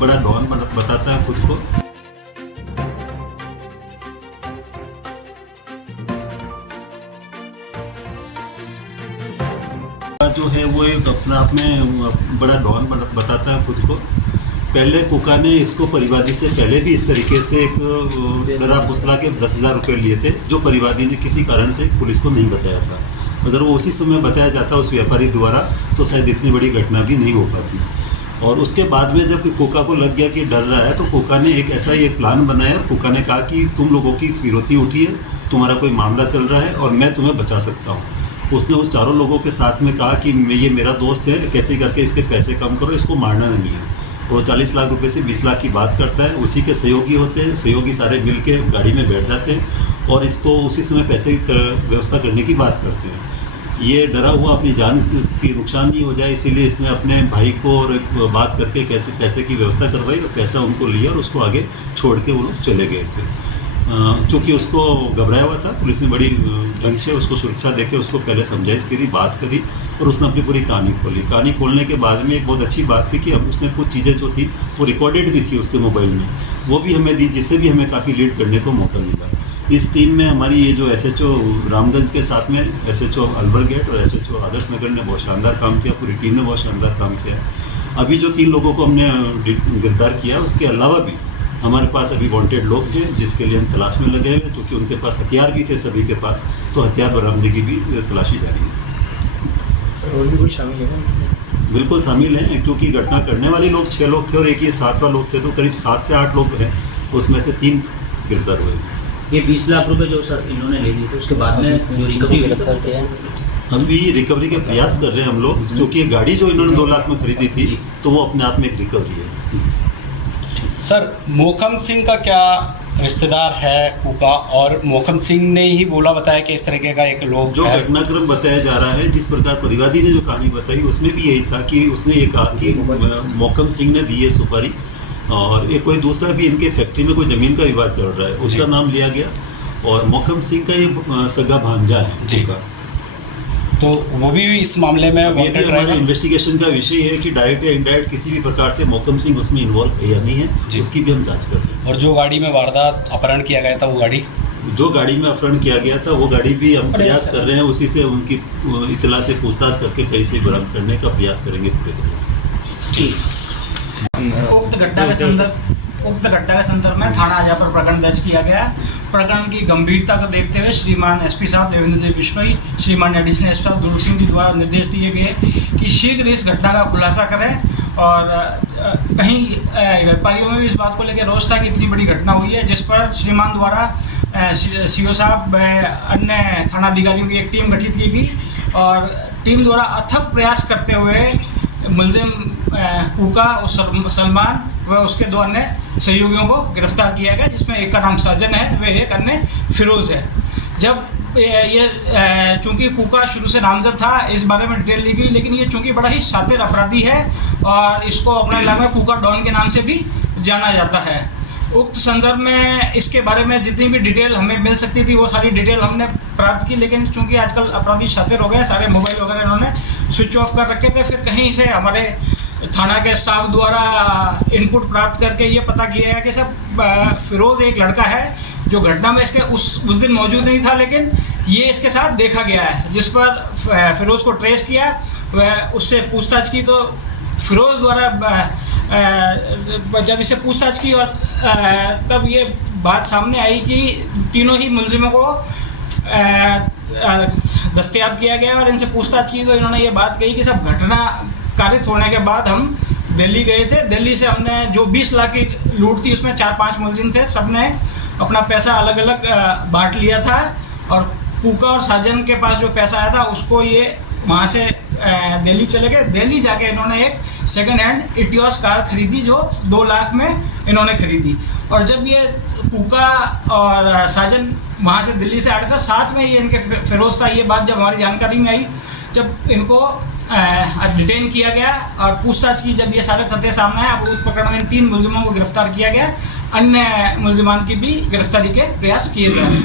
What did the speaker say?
बड़ा डॉन बताता है खुद को। जो है वो एक अपने आप में बड़ा डॉन बताता है खुद को। पहले कुका ने इसको परिवादी से पहले भी इस तरीके से एक डरा फुसला के 10,000 रुपये लिए थे, जो परिवादी ने किसी कारण से पुलिस को नहीं बताया था। अगर वो उसी समय बताया जाता उस व्यापारी द्वारा तो शायद इतनी बड़ी घटना भी नहीं हो पाती। और उसके बाद में जब कुका को लग गया कि डर रहा है, तो कुका ने एक ऐसा ही एक प्लान बनाया। कुका ने कहा कि तुम लोगों की फिरौती उठी है, तुम्हारा कोई मामला चल रहा है और मैं तुम्हें बचा सकता हूँ। उसने उस चारों लोगों के साथ में कहा कि ये मेरा दोस्त है, कैसे करके इसके पैसे कम करो, इसको मारना नहीं है। वो 40 लाख रुपए से 20 लाख की बात करता है। उसी के सहयोगी होते हैं, सहयोगी सारे मिल के गाड़ी में बैठ जाते हैं और इसको उसी समय पैसे व्यवस्था करने की बात करते हैं। ये डरा हुआ अपनी जान की नुकसान नहीं हो जाए, इसीलिए इसने अपने भाई को और बात करके कैसे पैसे की व्यवस्था करवाई और पैसा उनको लिया और उसको आगे छोड़ के वो लोग चले गए थे। चूँकि उसको घबराया हुआ था, पुलिस ने बड़ी ढंग से उसको सुरक्षा देके उसको पहले समझाइश करी, बात करी और उसने अपनी पूरी कहानी खोली। कहानी खोलने के बाद में एक बहुत अच्छी बात थी कि अब उसने कुछ चीज़ें जो थी वो रिकॉर्डेड भी थी उसके मोबाइल में, वो भी हमें दी, जिससे भी हमें काफ़ी लीड करने को मौका मिला। इस टीम में हमारी ये जो SHO रामगंज के साथ में SHO अलवर गेट और SHO आदर्श नगर ने बहुत शानदार काम किया, पूरी टीम ने बहुत शानदार काम किया। अभी जो 3 लोगों को हमने गिरफ्तार किया, उसके अलावा भी हमारे पास अभी वांटेड लोग हैं जिसके लिए हम तलाश में लगे हुए हैं, चूँकि उनके पास हथियार भी थे सभी के पास, तो हथियार बरामदगी भी तलाशी जारी है। और भी कोई शामिल है? बिल्कुल शामिल हैं, क्योंकि घटना करने वाले लोग 6 लोग थे और एक ये 7वां लोग थे, तो करीब 7 से 8 लोग हैं, उसमें से 3 गिरफ्तार हुए। ये 20 लाख रुपए जो सर इन्होंने ले लिए थे, उसके बाद में जो रिकवरी गिरफ्तार किया है, हम भी रिकवरी के प्रयास कर रहे हैं हम लोग, क्योंकि ये गाड़ी जो इन्होंने 2 लाख में खरीदी थी तो वो अपने आप में एक रिकवरी है। सर, मोहकम सिंह का क्या रिश्तेदार है कुका, और मोहकम सिंह ने ही बोला बताया कि इस तरीके का एक लोग जो घटनाक्रम बताया जा रहा है, जिस प्रकार परिवादी ने जो कहानी बताई, उसमें भी यही था कि उसने ये कहा कि मोहकम सिंह ने दी है सुपारी, और एक कोई दूसरा भी इनके फैक्ट्री में कोई ज़मीन का विवाद चल रहा है, उसका नाम लिया गया और मोहकम सिंह का ये सगा भांजा है जी का। तो वो भी इस मामले में वांटेड रहेगा। इन्वेस्टिगेशन का विषय है कि डायरेक्ट या इनडायरेक्ट किसी भी प्रकार से मोहकम सिंह उसमें इन्वॉल्व है या नहीं है, उसकी भी हम जांच कर रहे हैं। और जो गाड़ी में वारदात अपहरण किया गया था, वो गाड़ी जो गाड़ी में अपहरण किया गया था, वो गाड़ी भी हम प्रयास कर रहे हैं, उसी से उनकी इतला से पूछताछ करके कहीं से बरामद करने का प्रयास करेंगे पूरे। उक्त घटना के संदर्भ में थाना आजा पर प्रकरण दर्ज किया गया। प्रकरण की गंभीरता को देखते हुए श्रीमान SP साहब देवेंद्र सिंह बिश्नोई, श्रीमान एडिशनल SP साहब दुर्ग सिंह जी द्वारा निर्देश दिए गए कि शीघ्र इस घटना का खुलासा करें। और कहीं व्यापारियों में भी इस बात को लेकर रोष था कि इतनी बड़ी घटना हुई है, जिस पर श्रीमान द्वारा CO साहब अन्य थाना अधिकारियों की एक टीम गठित की गई और टीम द्वारा अथक प्रयास करते हुए मुलजिम कुका और सलमान व उसके 2 अन्य सहयोगियों को गिरफ्तार किया गया, जिसमें एक का नाम साजन है व एक अन्य फिरोज़ है। जब ये चूँकि कुका शुरू से नामजद था, इस बारे में डिटेल ली गई, लेकिन ये चूँकि बड़ा ही शातिर अपराधी है और इसको अपने इलाके में कुका डॉन के नाम से भी जाना जाता है। उक्त संदर्भ में इसके बारे में जितनी भी डिटेल हमें मिल सकती थी वो सारी डिटेल हमने प्राप्त की, लेकिन चूंकि आजकल अपराधी शातिर हो गए, सारे मोबाइल वगैरह इन्होंने स्विच ऑफ कर रखे थे। फिर कहीं से हमारे थाना के स्टाफ द्वारा इनपुट प्राप्त करके ये पता किया है कि सब फिरोज़ एक लड़का है जो घटना में इसके उस दिन मौजूद नहीं था, लेकिन ये इसके साथ देखा गया है, जिस पर फिरोज़ को ट्रेस किया व उससे पूछताछ की। तो फिरोज़ द्वारा जब इसे पूछताछ की और तब ये बात सामने आई कि तीनों ही मुलजिमों को दस्तयाब किया गया और इनसे पूछताछ की, तो इन्होंने ये बात कही कि सब घटना कारित होने के बाद हम दिल्ली गए थे। दिल्ली से हमने जो 20 लाख की लूट थी, उसमें 4-5 मुलजिम थे, सब ने अपना पैसा अलग अलग बांट लिया था और कुका और साजन के पास जो पैसा आया था उसको ये वहाँ से दिल्ली चले गए। दिल्ली जाके इन्होंने एक सेकंड हैंड इटियोस कार खरीदी जो 2 लाख में इन्होंने खरीदी। और जब ये कुका और साजन वहाँ से दिल्ली से आ रहे थे, साथ में ये इनके फिरोज़ था। ये बात जब हमारी जानकारी में आई, जब इनको डिटेन किया गया और पूछताछ की, जब ये सारे तथ्य सामने आए, अब उस प्रकरण में 3 मुलजिमों को गिरफ्तार किया गया, अन्य मुलजिमान की भी गिरफ्तारी के प्रयास किए जा रहे हैं।